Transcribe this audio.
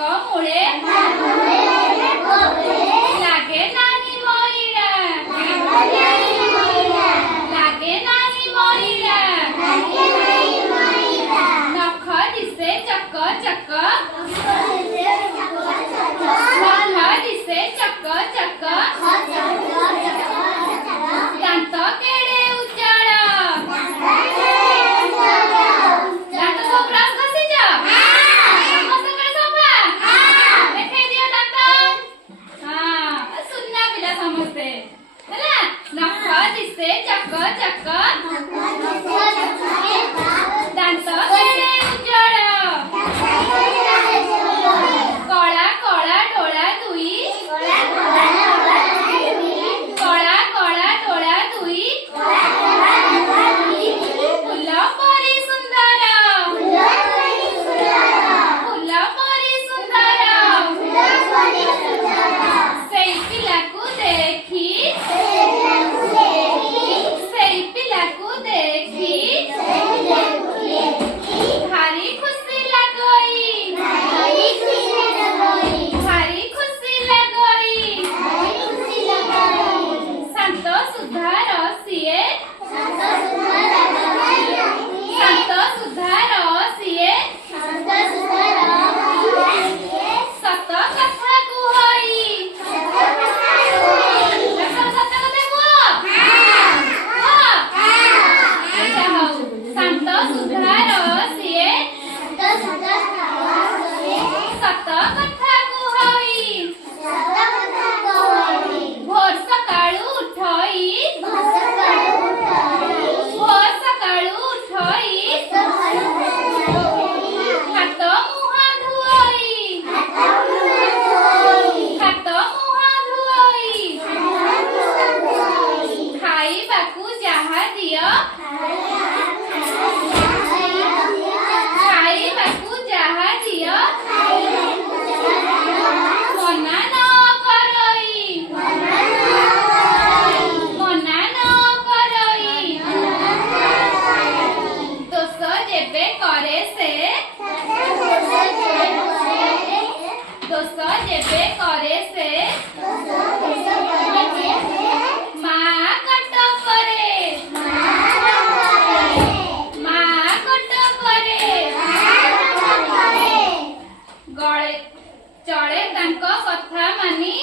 मूळे लागे नाही मोईला लागे नाही मोईला नख दिसे चक्क चक्क नख दिसे चक्क चक्क दांत केडे उज्जळ दांत सोब्रास घसीजा मस्तकडे सोबा देखाई दियो दांत सुन्ना पिला समजते ହେଲା नख दिसे चक्क चक्क दांत केडे उज्जळ कळा कळा डोळा दुई कळा कळा डोळा दुई फुल परी सुंदर फुल परी सुंदर सेई पिलाकू देखी सेई पिलाकू देखी भारी खुशी लगोई भारी खुशी लगोई शांत सुधार सिए शांत सुधार सिए सत कथा कुहई सत कथा कुह शांत सुधार सिए सत कथा कुहई भोर सकाळू उठई भोर सकाळू उठई हात मुह धुई हात मुह धुई खाइबाकू जाहा दियो खाइबाकू जाहा दियो मना न करई मना न करई दोष जेबे करे से दोष जेबे करे से माँ कट करे माँ कट करे गळे चळे तांको कथा मानी